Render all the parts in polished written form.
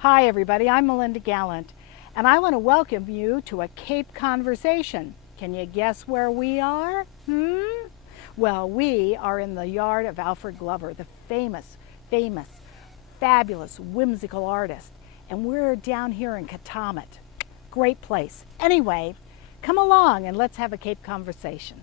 Hi everybody, I'm Melinda Gallant, and I want to welcome you to a Cape Conversation. Can you guess where we are? Well, we are in the yard of Alfred Glover, the famous, fabulous, whimsical artist, and we're down here in Katamet. Great place. Anyway, come along and let's have a Cape Conversation.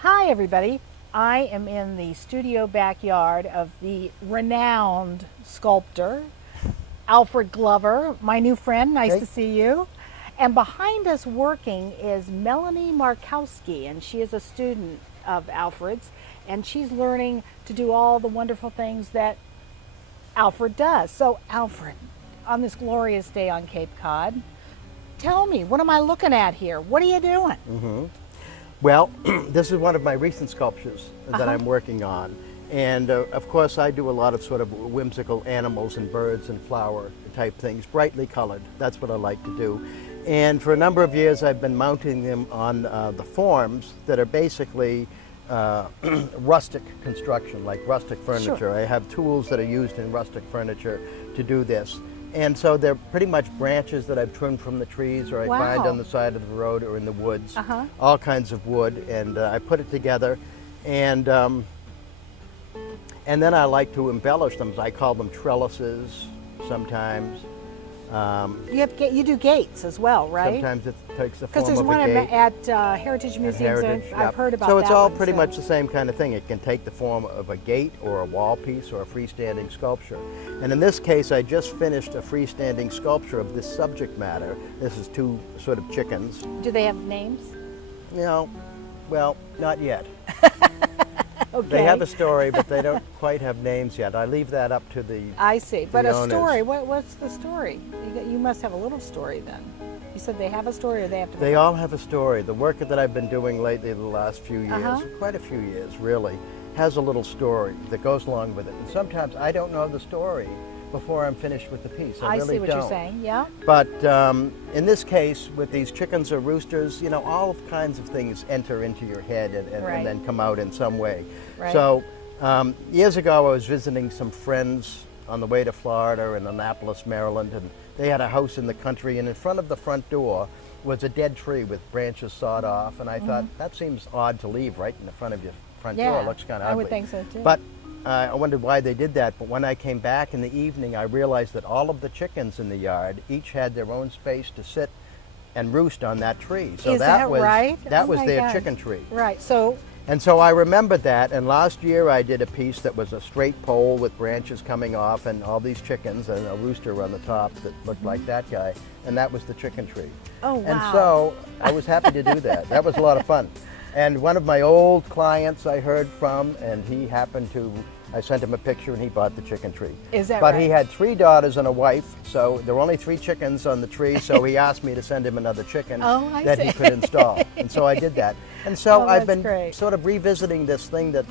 Hi everybody, I am in the studio backyard of the renowned sculptor, Alfred Glover, my new friend, nice to see you. And behind us working is Melanie Markowski, and she is a student of Alfred's, and she's learning to do all the wonderful things that Alfred does. So Alfred, on this glorious day on Cape Cod, tell me, what am I looking at here? What are you doing? Well, this is one of my recent sculptures that I'm working on. And of course I do a lot of sort of whimsical animals and birds and flower type things, brightly colored. That's what I like to do. And for a number of years I've been mounting them on the forms that are basically rustic construction, like rustic furniture. Sure. I have tools that are used in rustic furniture to do this. And so they're pretty much branches that I've trimmed from the trees, or I find on the side of the road or in the woods, all kinds of wood, and I put it together, and then I like to embellish them. I call them trellises sometimes. You do gates as well, right? Sometimes it takes the form Because there's of one a gate. at Heritage Museums, I've heard about that. So it's all pretty much the same kind of thing. It can take the form of a gate or a wall piece or a freestanding sculpture. And in this case, I just finished a freestanding sculpture of this subject matter. This is two sort of chickens. Do they have names? You know, well, not yet. Okay. They have a story, but they don't quite have names yet. I leave that up to the I see. But a owners. story, what's the story? You must have a little story then. You said they have a story, or they have to... They all have a story. The work that I've been doing lately the last few years, quite a few years really, has a little story that goes along with it. And sometimes I don't know the story before I'm finished with the piece. I really see what don't. you're saying, yeah. But in this case, with these chickens or roosters, you know, all kinds of things enter into your head and then come out in some way. Right. So years ago I was visiting some friends on the way to Florida in Annapolis, Maryland, and they had a house in the country, and in front of the front door was a dead tree with branches sawed off, and I thought, that seems odd to leave right in the front of your front door. It looks kind of ugly. I would think so too. But I wondered why they did that, but when I came back in the evening, I realized that all of the chickens in the yard each had their own space to sit and roost on that tree. So Is that was right? That was my their God. chicken tree. Right, so... And so I remembered that, and last year I did a piece that was a straight pole with branches coming off and all these chickens and a rooster on the top that looked like that guy, and that was the chicken tree. Oh, wow. And so I was happy to do that. That was a lot of fun. And one of my old clients I heard from, and he happened to, I sent him a picture and he bought the chicken tree. Is that But right? he had 3 daughters and a wife, so there were only 3 chickens on the tree, so he asked me to send him another chicken that he could install. And so I did that. And so I've been sort of revisiting this thing that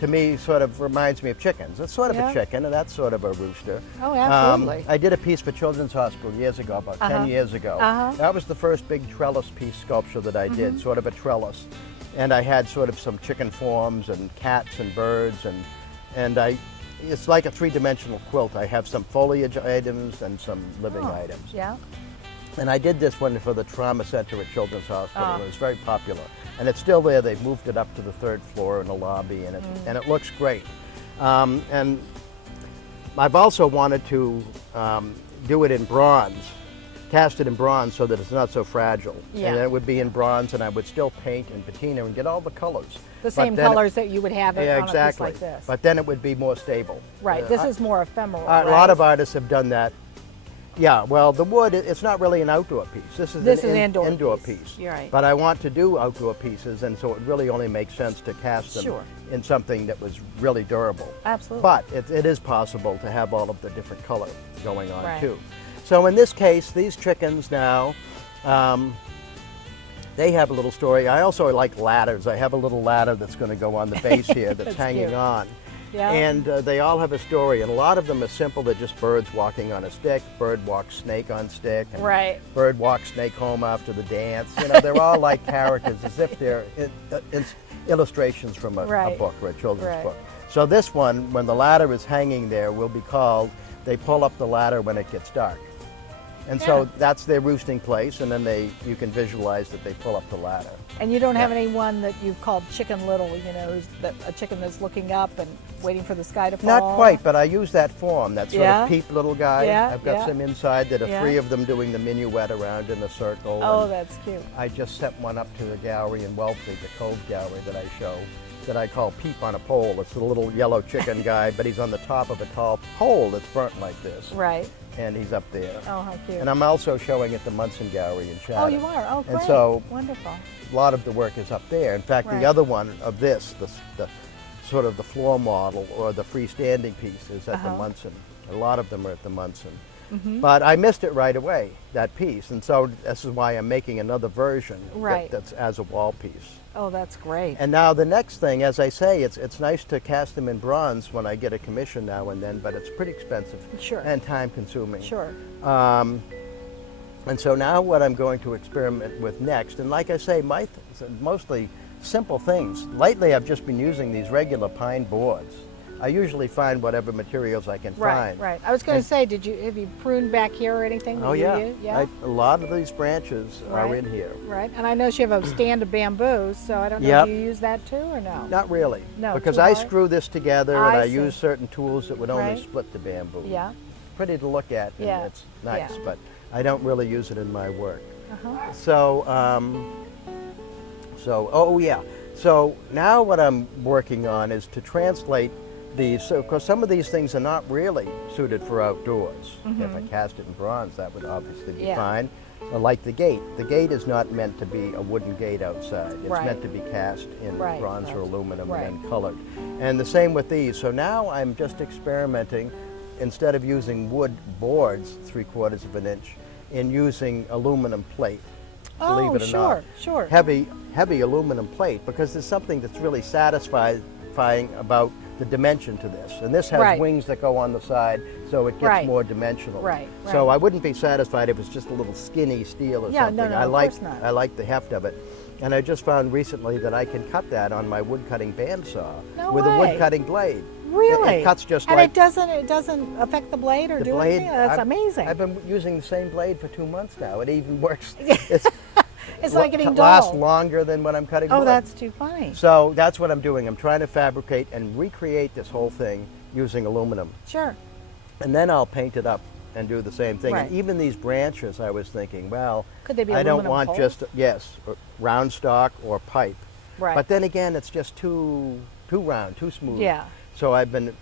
to me sort of reminds me of chickens. It's sort of a chicken, and that's sort of a rooster. Oh, absolutely. I did a piece for Children's Hospital years ago, about 10 years ago. That was the first big trellis piece sculpture that I did, sort of a trellis. And I had sort of some chicken forms and cats and birds, and it's like a 3-dimensional quilt. I have some foliage items and some living items. Yeah. And I did this one for the trauma center at Children's Hospital. It was very popular. And it's still there. They've moved it up to the 3rd floor in the lobby, and it looks great. And I've also wanted to do it in bronze, cast it in bronze so that it's not so fragile. Yeah. And it would be in bronze, and I would still paint and patina and get all the colors. The same colors that you would have on a piece like this. But then it would be more stable. Right, this is more ephemeral, A lot of artists have done that. Yeah, well, the wood, it's not really an outdoor piece. This is an indoor piece. You're right. But I want to do outdoor pieces, and so it really only makes sense to cast them in something that was really durable. Absolutely. But it is possible to have all of the different color going on too. So in this case, these chickens now, they have a little story. I also like ladders. I have a little ladder that's going to go on the base here that's hanging on. yeah. And they all have a story, and a lot of them are simple. They're just birds walking on a stick, bird walks snake on stick, and Right. bird walks snake home after the dance. You know, they're all like characters, as if they're illustrations from a Right. book or a children's Right. book. So this one, when the ladder is hanging there, will be called, they pull up the ladder when it gets dark. And Yeah. so that's their roosting place, and then you can visualize that they pull up the ladder. And you don't have Yeah. any one that you've called Chicken Little, you know, a chicken that's looking up and waiting for the sky to fall? Not quite, but I use that form, that sort Yeah? of peep little guy. Yeah, I've got yeah. some inside that are Yeah. 3 of them doing the minuet around in a circle. Oh, and that's cute. I just sent one up to the gallery in Wellesley, the Cove Gallery that I show, that I call Peep on a Pole. It's a little yellow chicken guy, but he's on the top of a tall pole that's burnt like this, Right. and he's up there. Oh, how cute. And I'm also showing at the Munson Gallery in Chatham. Oh, you are? Oh, great. And so Wonderful. a lot of the work is up there. In fact, Right. the other one of this, the sort of the floor model or the freestanding piece is at the Uh-huh. Munson. A lot of them are at the Munson. Mm-hmm. But I missed it right away, that piece, and so this is why I'm making another version Right. that's as a wall piece. Oh, that's great. And now the next thing, as I say, it's nice to cast them in bronze when I get a commission now and then, but it's pretty expensive Sure. and time consuming. Sure. And so now what I'm going to experiment with next, and like I say, mostly simple things. Lately I've just been using these regular pine boards. I usually find whatever materials I can Right, find. right. I was going to And- say, have you pruned back here or anything? Oh that you yeah. use? Yeah. A lot of these branches are Right. in here. Right. And I know you have a stand of bamboo, so I don't know, Yep. do you use that too or no? Not really. No, Because too I hard? screw this together and I I see. use certain tools that would only Right. split the bamboo. Yeah. Pretty to look at, and Yeah. it's nice, Yeah. but I don't really use it in my work. Uh-huh. So now what I'm working on is to translate these, because some of these things are not really suited for outdoors. If I cast it in bronze, that would obviously be Yeah. fine. Like the gate. The gate is not meant to be a wooden gate outside. It's Right. meant to be cast in Right, bronze or right. aluminum Right. and then colored. And the same with these. So now I'm just experimenting, instead of using wood boards 3/4 of an inch, in using aluminum plate. Believe Oh, it or sure, not. sure. Heavy aluminum plate, because there's something that's really satisfying about the dimension to this. And this has Right. wings that go on the side, so it gets Right. more dimensional. Right, So right. I wouldn't be satisfied if it's just a little skinny steel or Yeah, something. no, I of like course not. I like the heft of it. And I just found recently that I can cut that on my wood cutting bandsaw No with a way. wood cutting blade. Really? It cuts just and like it doesn't affect the blade or the do blade. anything? That's I've- amazing. I've been using the same blade for 2 months now. It even works. It's like getting lasts dull. longer than when I'm cutting Oh, wood. that's too funny. So that's what I'm doing. I'm trying to fabricate and recreate this whole thing using aluminum. Sure. And then I'll paint it up and do the same thing. Right. And even these branches, I was thinking, well, Could they be I don't aluminum want poles? just, yes, round stock or pipe. Right. But then again, it's just too round, too smooth. Yeah. So I've been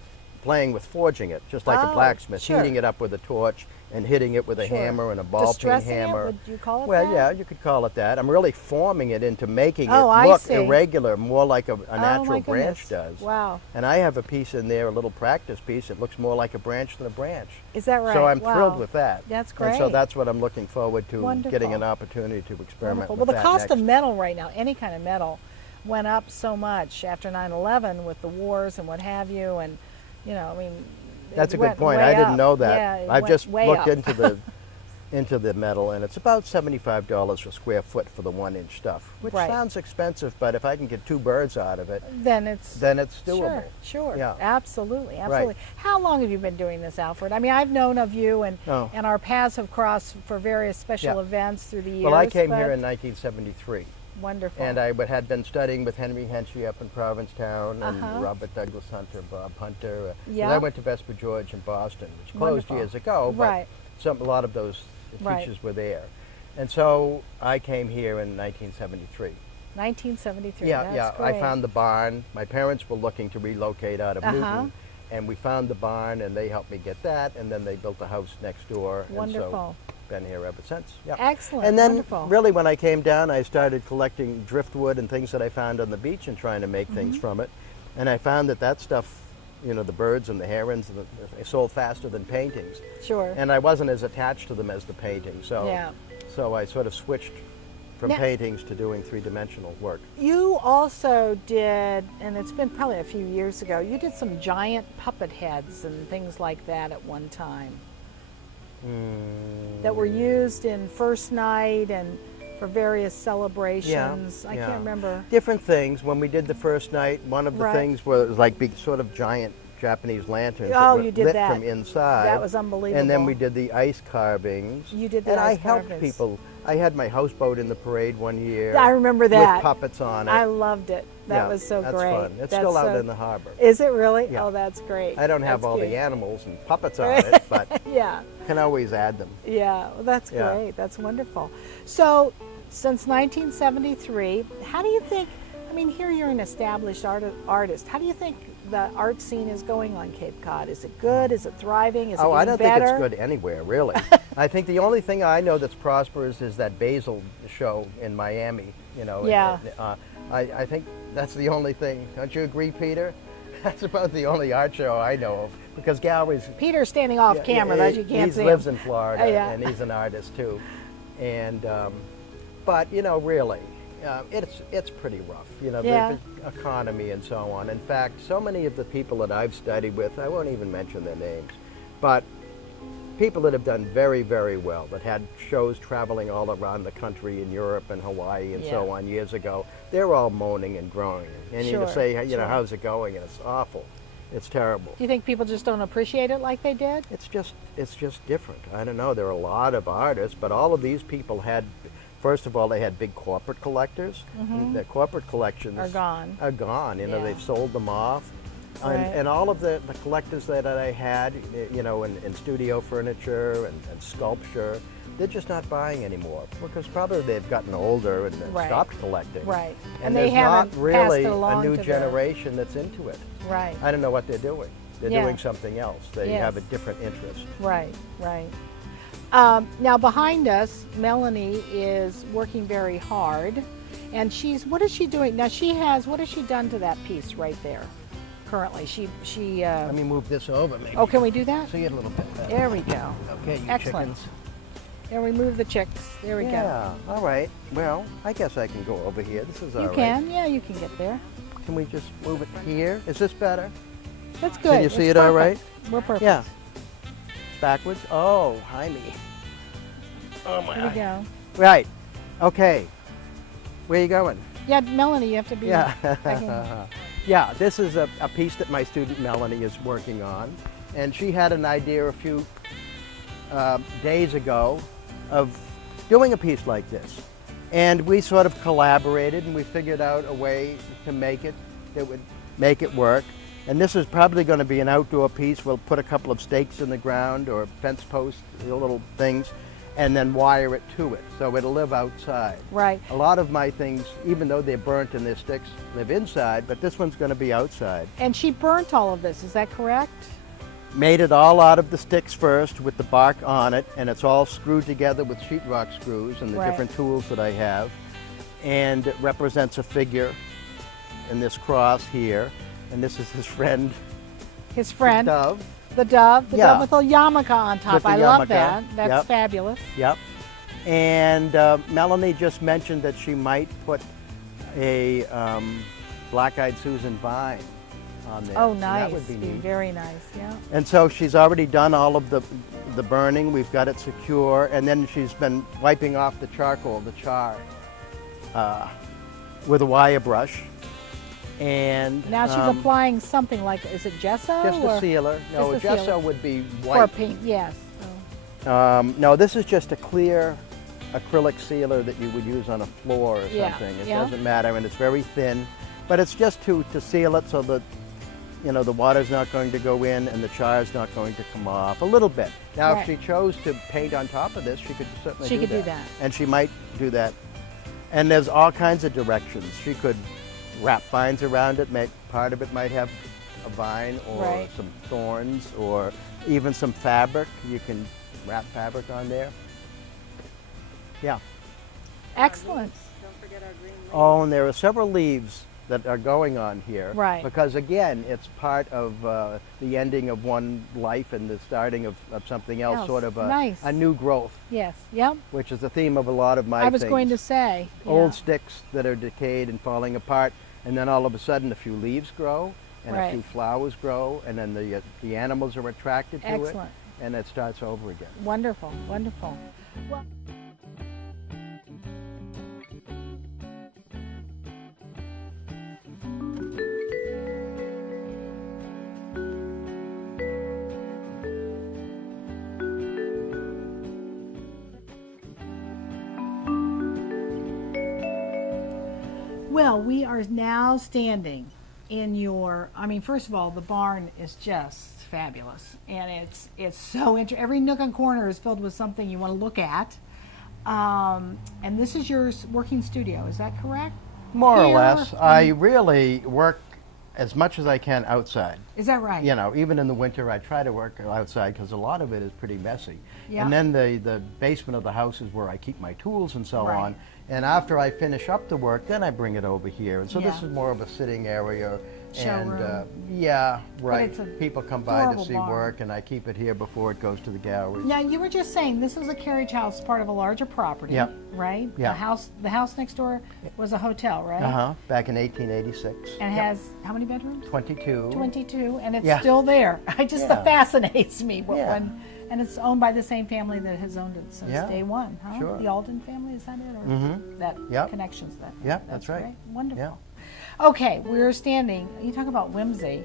playing with forging it, just like a Oh, blacksmith, sure. heating it up with a torch and hitting it with a Sure. hammer and a ball peen Distressing it, hammer. would you call it Well, that? yeah, you could call it that. I'm really forming it into making Oh, it I look see. irregular, more like a Oh, natural my branch goodness. does. Wow. And I have a piece in there, a little practice piece. It looks more like a branch than a branch. Is that right? So I'm Wow. thrilled with that. That's And so great. that's what I'm looking forward to, Wonderful. getting an opportunity to experiment Wonderful. with Well, the that cost next. of metal right now, any kind of metal, went up so much after 9/11 with the wars and what have you, and I mean, That's it a good went point. way I didn't up. know that. Yeah, it I've went just way looked up. into the metal, and it's about $75 a square foot for the 1-inch stuff, which Right. sounds expensive, but if I can get 2 birds out of it, Then it's doable. Sure, Yeah. absolutely, absolutely. How long have you been doing this, Alfred? I mean, I've known of you, and Oh. and our paths have crossed for various special Yeah. events through the years. Well, I came here but in 1973. wonderful. And I had been studying with Henry Henchy up in Provincetown and Uh-huh. Robert Douglas Hunter, Bob Hunter. Yeah. And I went to Vesper George in Boston, which closed Wonderful. years ago, but Right. a lot of those Right. teachers were there. And so I came here in 1973. 1973. Yeah, that's yeah. great. I found the barn. My parents were looking to relocate out of Uh-huh. Newton, and we found the barn, and they helped me get that, and then they built a house next door. Wonderful. And so been here ever since. Yeah. Excellent. And then Wonderful. really when I came down, I started collecting driftwood and things that I found on the beach and trying to make things Mm-hmm. from it. And I found that stuff, the birds and the herons, they sold faster than paintings. Sure. And I wasn't as attached to them as the painting. So, Yeah. so I sort of switched from Now- paintings to doing three-dimensional work. You also did, and it's been probably a few years ago, you did some giant puppet heads and things like that at one time that were used in First Night and for various celebrations. I can't remember. Different things. When we did the first night, one of the Right. things was like big, sort of giant Japanese lanterns Oh, that were you did lit that. from inside. That was unbelievable. And then we did the ice carvings. You did the and ice I helped carvings. people. I had my houseboat in the parade one year. I remember that. With puppets on it. I loved it. That Yeah, was so that's great. fun. It's That's still out so- in the harbor. Is it really? Yeah. Oh, that's great. I don't have That's all cute. the animals and puppets on it, but Yeah, can always add them. yeah. Well, that's Yeah. great. That's wonderful. So, since 1973, how do you think? I mean, here you're an established artist. How do you think the art scene is going on Cape Cod? Is it good? Is it thriving? Is it Oh, I getting don't think better? it's good anywhere, really. I think the only thing I know that's prosperous is that Basil show in Miami. You know. Yeah. I think that's the only thing. Don't you agree, Peter? That's about the only art show I know of, because galleries. Peter's standing off camera, that you can't see He lives him. in Florida, Yeah. and he's an artist too. And but you know, really, it's pretty rough. You know, Yeah. the economy and so on. In fact, so many of the people that I've studied with, I won't even mention their names, but people that have done very, very well, that had shows traveling all around the country in Europe and Hawaii and so Yeah. on years ago, they're all moaning and groaning. And you Sure, say, you know, sure. how's it going? And it's awful. It's terrible. Do you think people just don't appreciate it like they did? It's just different. I don't know. There are a lot of artists, but all of these people had, first of all, they had big corporate collectors. And the corporate collections Are gone. Are gone. You know, Yeah. they've sold them off. Right. And all of the collectors that I had, you know, in studio furniture and sculpture, they're just not buying anymore because probably they've gotten older and then Right. stopped collecting. Right. And And they there's haven't not passed really it a along new to their- generation that's into it. Right. I don't know what they're doing. They're Yeah. doing something else. They Yes. have a different interest. Right, right. Now behind us, Melanie is working very hard, and what is she doing? Now what has she done to that piece right there currently? Let me move this over maybe. Oh, can we do that? See it a little bit better. There we go. Okay, you Excellent. chickens. There we move the chicks. There we go. Yeah, all right. Well, I guess I can go over here. This is all You right. can, yeah, you can get there. Can we just move it here? Is this better? That's good. you see It's it all right? perfect. We're perfect. Yeah. Backwards? Oh, hi me. Oh my. Here we go. Right. Okay. Where are you going? Yeah, Melanie, you have to be. Yeah. back in. Yeah, this is a piece that my student Melanie is working on. And she had an idea a few days ago of doing a piece like this. And we sort of collaborated and we figured out a way to make it that would make it work. And this is probably going to be an outdoor piece. We'll put a couple of stakes in the ground or fence posts, little things, and then wire it to it. So it'll live outside. Right. A lot of my things, even though they're burnt and their sticks, live inside, but this one's going to be outside. And she burnt all of this, is that correct? Made it all out of the sticks first with the bark on it, and it's all screwed together with sheetrock screws and the Right. different tools that I have. And it represents a figure in this cross here, and this is his friend, His friend, Dove. the dove Yeah. dove with a yarmulke on top. With the I love yarmulke. that. That's Yep. fabulous. Yep. And Melanie just mentioned that she might put a black-eyed Susan vine on there. Oh, And nice. That would be neat. Very nice, yeah. And so she's already done all of the burning. We've got it secure, and then she's been wiping off the charcoal, the char, with a wire brush. And Now she's applying something like, is it gesso? just or a sealer. No, just a gesso sealer. would be Or white. paint, yes. Oh. No, this is just a clear acrylic sealer that you would use on a floor or Yeah, something. It yeah. doesn't matter, and it's very thin, but it's just to seal it so that the water's not going to go in and the char's not going to come off a little bit. Now, Right. if she chose to paint on top of this, she could certainly She could do that. and she might do that. And there's all kinds of directions. She could wrap vines around it. Part of it might have a vine or Right. some thorns or even some fabric. You can wrap fabric on there. Yeah. Excellent. Don't forget our green leaves. Oh, and there are several leaves that are going on here. Right. Because again, it's part of the ending of one life and the starting of something else, sort of Nice. a new growth, Yes. Yep. which is the theme of a lot of my I was things. going to say. Old yeah. sticks that are decayed and falling apart, and then all of a sudden a few leaves grow, and a Right. few flowers grow, and then the animals are attracted to it, Excellent. and it starts over again. Wonderful. Wonderful. Well, Well, we are now standing in your, I mean, first of all, the barn is just fabulous. And it's so interesting. Every nook and corner is filled with something you want to look at. And this is your working studio, is that correct? More or Here, less. I really work as much as I can outside. Is that right? You know, even in the winter, I try to work outside because a lot of it is pretty messy. Yeah. And then the basement of the house is where I keep my tools and so Right. on. And after I finish up the work, then I bring it over here. And so this Yeah. is more of a sitting area. Showroom. And yeah, right. it's a People come by to adorable see barn. work, and I keep it here before it goes to the gallery. Now, you were just saying this is a carriage house, part of a larger property, Yep. right? Yeah. The house next door was a hotel, right? Back in 1886. And Yep. has how many bedrooms? 22. 22, and it's Yeah. still there. That fascinates me. Yeah. And it's owned by the same family that has owned it since Yeah. day one, huh? Sure. The Alden family, is that it? Or that Yep. connections that? Yep, that's right. Great. Wonderful. Yeah. Okay, we're standing. You talk about whimsy.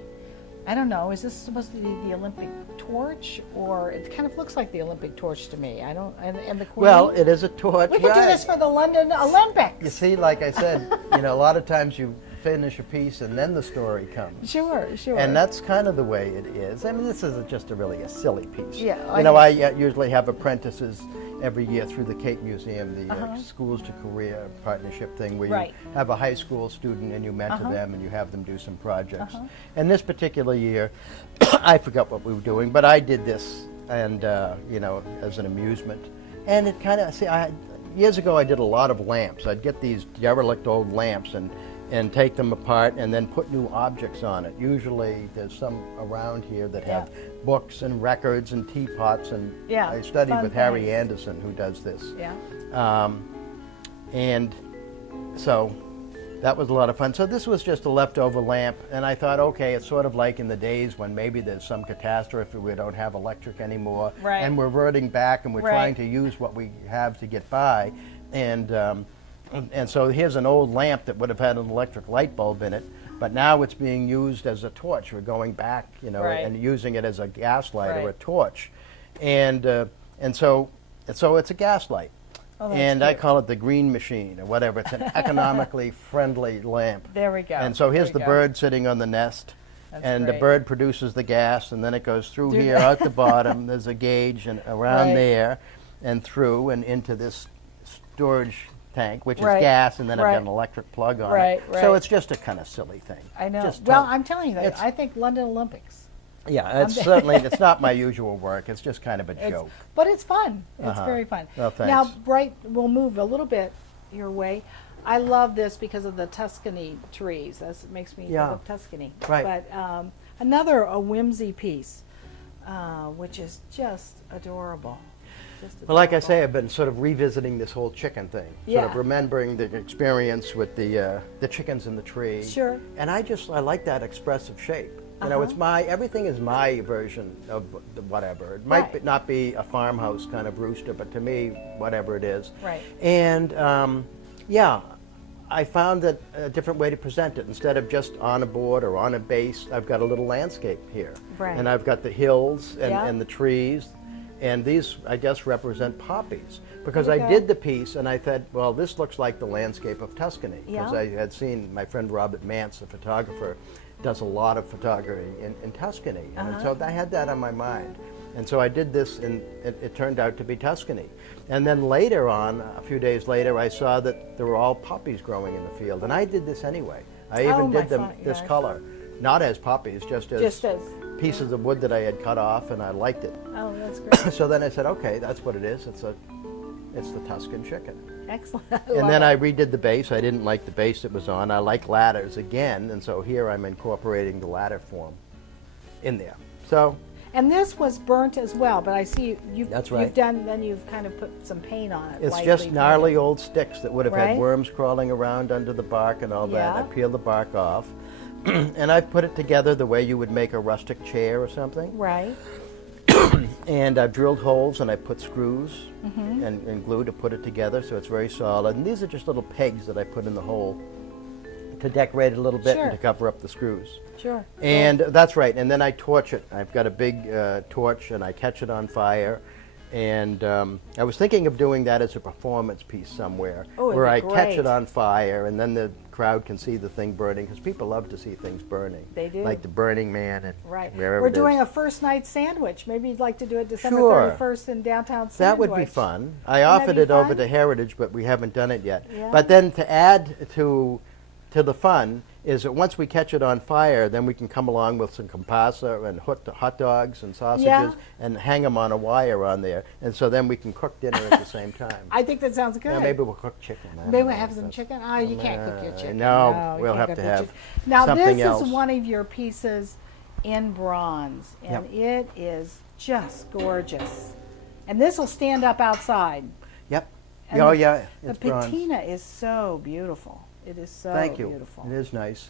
I don't know. Is this supposed to be the Olympic torch, or it kind of looks like the Olympic torch to me? I don't. And the Queen. Well, it is a torch. we could do this for the London Olympics. You see, like I said, a lot of times you finish a piece and then the story comes. Sure. And that's kind of the way it is. I mean, this is just really a silly piece. Yeah, I usually have apprentices every year through the Cape Museum, the Schools to Career partnership thing, where Right. you have a high school student and you mentor them and you have them do some projects. And this particular year, I forgot what we were doing, but I did this, and as an amusement. And it kind of, years ago I did a lot of lamps. I'd get these derelict old lamps and take them apart and then put new objects on it. Usually there's some around here that have books and records and teapots, and Yeah, I studied fun with Harry things. Anderson, who does this. Yeah. And so that was a lot of fun. So this was just a leftover lamp, and I thought, okay, it's sort of like in the days when maybe there's some catastrophe, we don't have electric anymore, Right. and we're reverting back and we're Right. trying to use what we have to get by. And so here's an old lamp that would have had an electric light bulb in it, but now it's being used as a torch. We're going back, Right. and using it as a gas light or a Right. torch. And so it's a gas light. Oh, that's And I cute. call it the green machine or whatever. It's an economically friendly lamp. There we go. And so here's There the we go. bird sitting on the nest. That's and great. the bird produces the gas, and then it goes through Through here, the- out the bottom. There's a gauge, and around Right. there, and through, and into this storage tank, which Right. is gas, and then I've Right. got an electric plug on Right, it. So right. it's just a kind of silly thing. I know. Just Well, totally- I'm telling you that. it's- I think London Olympics. Yeah, it's certainly, it's not my usual work. It's just kind of a It's- joke. But it's fun. It's Uh-huh. very fun. Well, thanks. Now, we'll move a little bit your way. I love this because of the Tuscany trees. It makes me Yeah. think of Tuscany. Right. But another a whimsy piece, which is just adorable. Just Well, like I say, adorable. I've been sort of revisiting this whole chicken thing. Sort Yeah. of remembering the experience with the chickens in the tree. Sure. And I like that expressive shape. You know, Uh-huh. everything is my version of the whatever. It might not be a farmhouse kind of rooster, but to me, whatever it is. Right. And I found that a different way to present it. Instead of just on a board or on a base, I've got a little landscape here. Right. And I've got the hills and, Yeah. and the trees. And these, I guess, represent poppies. Because There I we go. did the piece and I thought, well, this looks like the landscape of Tuscany. Because Yeah. I had seen my friend Robert Mance, the photographer, does a lot of photography in Tuscany. And so I had that on my mind. And so I did this, and it turned out to be Tuscany. And then later on, a few days later, I saw that there were all poppies growing in the field. And I did this anyway. I Oh, even my did them fun- this yeah. color. Not as poppies, just Just as. pieces of wood that I had cut off, and I liked it. Oh, that's great. So then I said, okay, that's what it is. It's the Tuscan chicken. Excellent. And then I redid the base. I didn't like the base it was on. I like ladders again, and so here I'm incorporating the ladder form in there. So And this was burnt as well, but I see you've That's right. you've done, then you've kind of put some paint on it. it's lightly just painted. gnarly old sticks that would have Right. had worms crawling around under the bark and all that. I Yeah. peel the bark off, and I've put it together the way you would make a rustic chair or something. Right. And I've drilled holes and I put screws Mm-hmm. and glue to put it together so it's very solid. And these are just little pegs that I put in the hole to decorate it a little bit Sure. and to cover up the screws. Sure. And that's right. And then I torch it. I've got a big torch and I catch it on fire. And I was thinking of doing that as a performance piece somewhere, Oh, it'd where be I catch great. it on fire and then the crowd can see the thing burning, because people love to see things burning. They do. Like the Burning Man and Right. wherever We're it is. doing a first night sandwich. Maybe you'd like to do it December Sure. 31st in downtown Sandwich. That would be fun. I Wouldn't that offered be it over fun? to Heritage, but we haven't done it yet. Yeah. But then to add to the fun is that once we catch it on fire, then we can come along with some comparsa and hot dogs and sausages Yeah. and hang them on a wire on there. And so then we can cook dinner at the same time. I think that sounds good. Yeah, maybe we'll cook chicken. I don't Maybe know. we'll have some That's- chicken. Oh, you can't cook your chicken. No, you we'll can't have cook to your have chicken. Now something this else. is one of your pieces in bronze, and it is just gorgeous. And this will stand up outside. Yep. And Oh, the- yeah, The it's bronze. patina is so beautiful. It is so Thank you. beautiful. It is nice.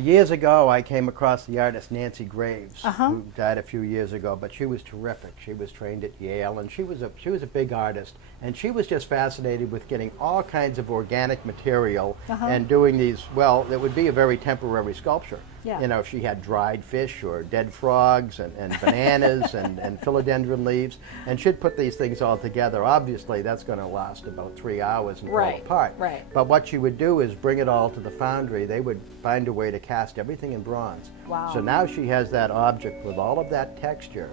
Years ago, I came across the artist Nancy Graves, Uh-huh. who died a few years ago. But she was terrific. She was trained at Yale, and she was a big artist. And she was just fascinated with getting all kinds of organic material Uh-huh. and doing these. Well, it would be a very temporary sculpture. Yeah. You know, she had dried fish or dead frogs and bananas and philodendron leaves, and she'd put these things all together. Obviously, that's going to last about 3 hours and fall Right, apart. right. But what she would do is bring it all to the foundry. They would find a way to cast everything in bronze. Wow. So now she has that object with all of that texture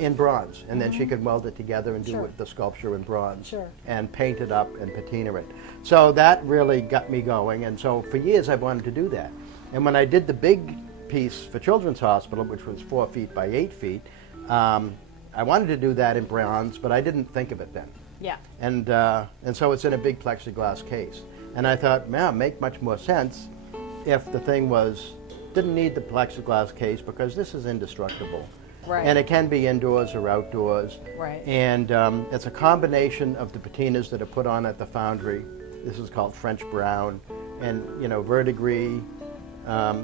in bronze, and then she could weld it together and do Mm-hmm. Sure. the sculpture in bronze Sure. and paint it up and patina it. So that really got me going, and so for years I've wanted to do that. And when I did the big piece for Children's Hospital, which was 4 feet by 8 feet, I wanted to do that in bronze, but I didn't think of it then. Yeah. And so it's in a big plexiglass case. And I thought, man, it'd make much more sense if the thing didn't need the plexiglass case, because this is indestructible. Right. And it can be indoors or outdoors. Right. And it's a combination of the patinas that are put on at the foundry. This is called French brown and, verdigris.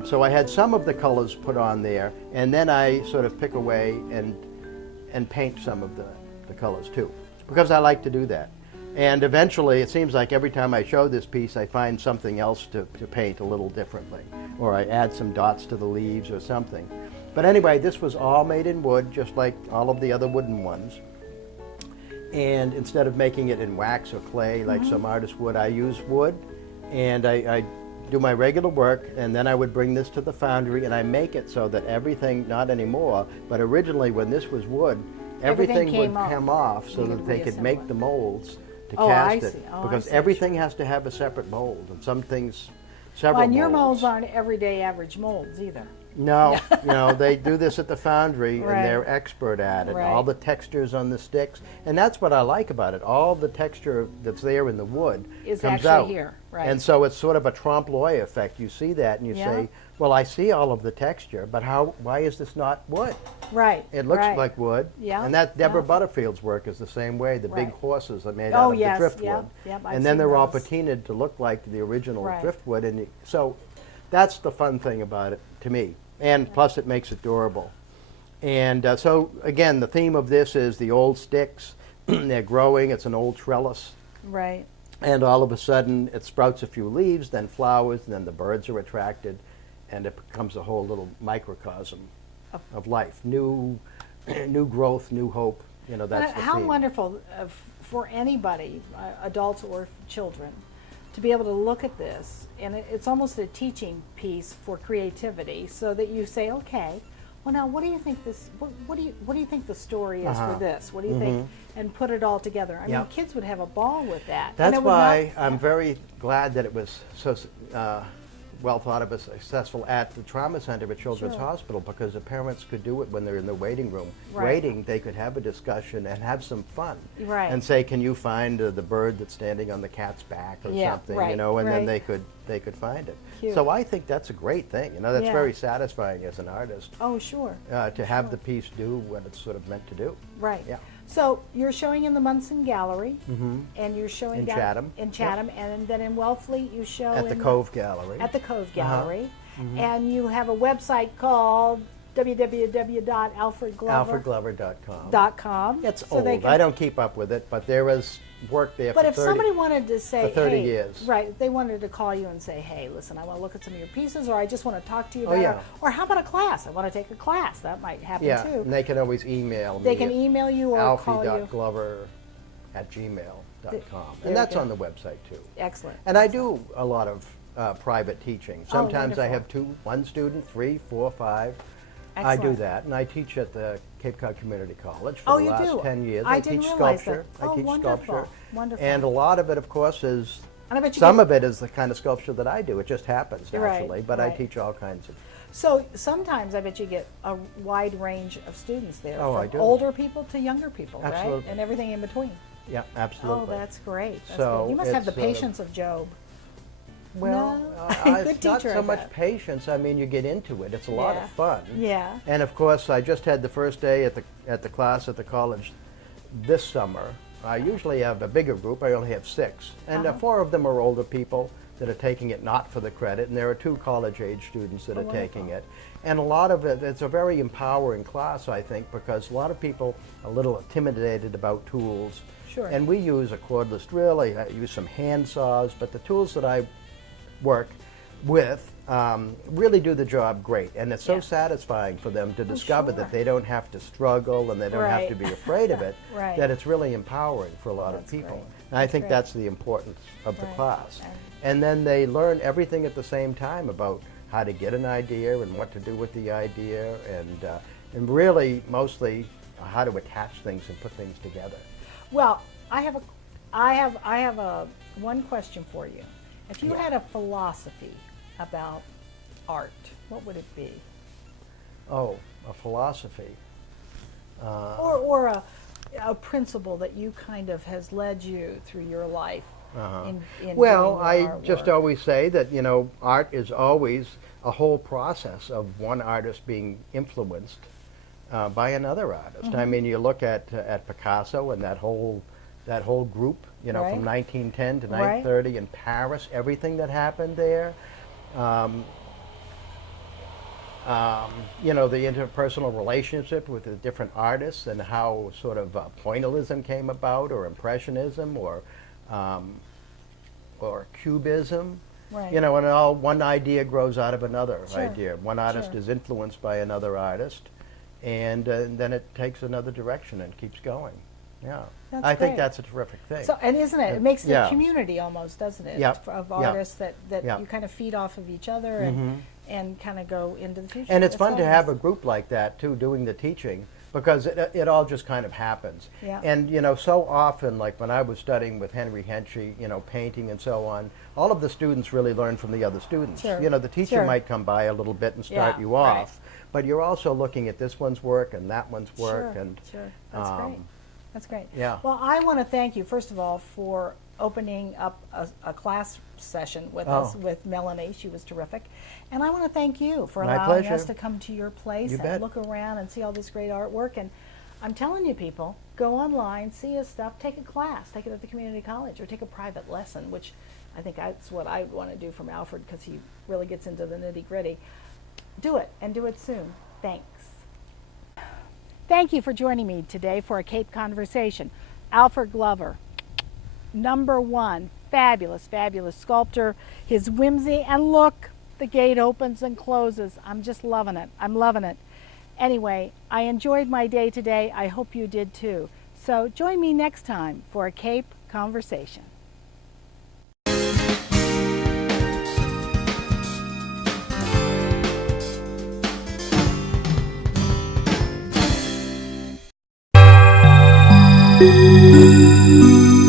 So I had some of the colors put on there, and then I sort of pick away and paint some of the colors too, because I like to do that. And eventually, it seems like every time I show this piece, I find something else to paint a little differently, or I add some dots to the leaves or something. But anyway, this was all made in wood, just like all of the other wooden ones. And instead of making it in wax or clay like some artists would, I use wood, and I do my regular work, and then I would bring this to the foundry, and I make it so that everything, not anymore, but originally when this was wood, everything would came off. come off so You that could they could reassemble make it. the molds to Oh, I cast it. see. Oh, I Because see what everything has to have a separate mold, and some things, several Well, and your molds molds. aren't everyday average molds either. No, they do this at the foundry, Right. and they're expert at it. Right. All the textures on the sticks, and that's what I like about it. All the texture that's there in the wood Is comes actually out. here, right. And so it's sort of a trompe-l'oeil effect. You see that, and you Yeah. say, "Well, I see all of the texture, but why is this not wood? Right. It looks right. like wood." Yeah, And that Deborah yeah. Butterfield's work is the same way. The big Right. horses are made Oh, out of yes, the driftwood, yep, yep, I've and then seen they're all those. patinaed to look like the original Right. driftwood. And so that's the fun thing about it to me. And plus, it makes it durable. And so, again, the theme of this is the old sticks. They're growing. It's an old trellis. Right. And all of a sudden, it sprouts a few leaves, then flowers, and then the birds are attracted, and it becomes a whole little microcosm of life. New growth, new hope. That's the How theme. wonderful for anybody, adults or children, to be able to look at this, and it's almost a teaching piece for creativity, so that you say, okay, well now, what do you think this? What do you think the story is for this? What do you think? And put it all together. I Yeah. mean, kids would have a ball with that. And That's it would why not- I'm very glad that it was so well thought of as successful at the trauma center at Children's Sure. Hospital, because the parents could do it when they're in the waiting room. Right. Waiting, they could have a discussion and have some fun. Right. And say, can you find the bird that's standing on the cat's back or Yeah, something, right, you know, and then right. they could find it. Cute. So I think that's a great thing. You know, that's Yeah. very satisfying as an artist Oh, sure. to have the piece do what it's sort of meant to do. Right. Yeah. So you're showing in the Munson Gallery, and you're showing In down Chatham. In Chatham, and then in Wellfleet you show At the in Cove Gallery. At the Cove Gallery, and you have a website called www.alfredglover.com. AlfredGlover.com. It's So they old. can- I don't keep up with it, but there was work there But for if 30 somebody wanted to say, for 30 hey, years. right, if they wanted to call you and say, hey, listen, I want to look at some of your pieces, or I just want to talk to you Oh, about yeah. it, or how about a class? I want to take a class. That might happen Yeah, too. and they can always email me. They can at email you or call you. alfie.glover@gmail.com. There And that's you go. on the website too. Excellent. And I do a lot of private teaching. Sometimes I wonderful. have one student, 3, 4, 5. I do Excellent. that, and I teach at the Cape Cod Community College for Oh, the you last do? 10 years. I I didn't teach realize sculpture. that. I Oh, teach wonderful. sculpture. Wonderful. And a lot of it, of course, is And I bet you some get- of it is the kind of sculpture that I do. It just happens Right, naturally, but I right. teach all kinds of. So sometimes I bet you get a wide range of students there, Oh, I from do. older people to younger people, right? Absolutely. And everything in between. Yeah, absolutely. Oh, that's great. That's So good. You must have the it's sort of- patience of Job. Well, No? Good it's not teacher so at much that. patience. I mean, you get into it. It's a lot Yeah. of fun. Yeah. And of course, I just had the first day at the class at the college this summer. I usually have a bigger group. I only have 6, and 4 of them are older people that are taking it not for the credit, and there are 2 college-age students that are taking it. And a lot of it, it's a very empowering class, I think, because a lot of people are a little intimidated about tools. Sure. And we use a cordless drill. I use some hand saws, but the tools that I work with really do the job great, and it's so Yeah. satisfying for them to discover sure. that they don't have to struggle and they don't have Right. to be afraid of it, Right. that it's really empowering for a lot That's of people. great. And I That's think great. that's the importance of the Right. class. And- And then they learn everything at the same time about how to get an idea and what to do with the idea, and really mostly how to attach things and put things together. Well, I have a one question for you. If you Yeah. had a philosophy about art, what would it be? Oh, a philosophy. Or a principle that you kind of has led you through your life in Well, doing I your just artwork? always say that, you know, art is always a whole process of one artist being influenced by another artist. Mm-hmm. I mean, you look at Picasso and that whole group, you know, Right. from 1910 to Right. 1930 in Paris, everything that happened there. You know, the interpersonal relationship with the different artists and how sort of pointillism came about, or impressionism, or cubism. Right. You know, and all one idea grows out of another Sure, idea. One artist sure. is influenced by another artist, and then it takes another direction and keeps going. Yeah, That's I think great. that's a terrific thing. So, and isn't it? It makes the Yeah. community almost, doesn't it? Yep, Of yep, artists that yep. you kind of feed off of each other and kind of go into the future. And it's That's fun so to have nice. a group like that too, doing the teaching, because it all just kind of happens. Yeah. And you know, so often, like when I was studying with Henry Henchy, you know, painting and so on, all of the students really learn from the other students. Sure, You know, the teacher sure. might come by a little bit and start Yeah, you right. off, but you're also looking at this one's work and that one's work, Sure, and sure. That's great. That's great. yeah. Well, I want to thank you, first of all, for opening up a class session with us, Oh. with Melanie. She was terrific. And I want to thank you for My allowing pleasure. us to come to your place You and bet. look around and see all this great artwork. And I'm telling you, people, go online, see his stuff, take a class, take it at the community college, or take a private lesson, which I think that's what I want to do from Alfred, because he really gets into the nitty-gritty. Do it, and do it soon. Thanks. Thank you for joining me today for a Cape Conversation. Alfred Glover, #1, fabulous, fabulous sculptor. His whimsy, and look, the gate opens and closes. I'm just loving it. I'm loving it. Anyway, I enjoyed my day today. I hope you did too. So join me next time for a Cape Conversation. Thank you.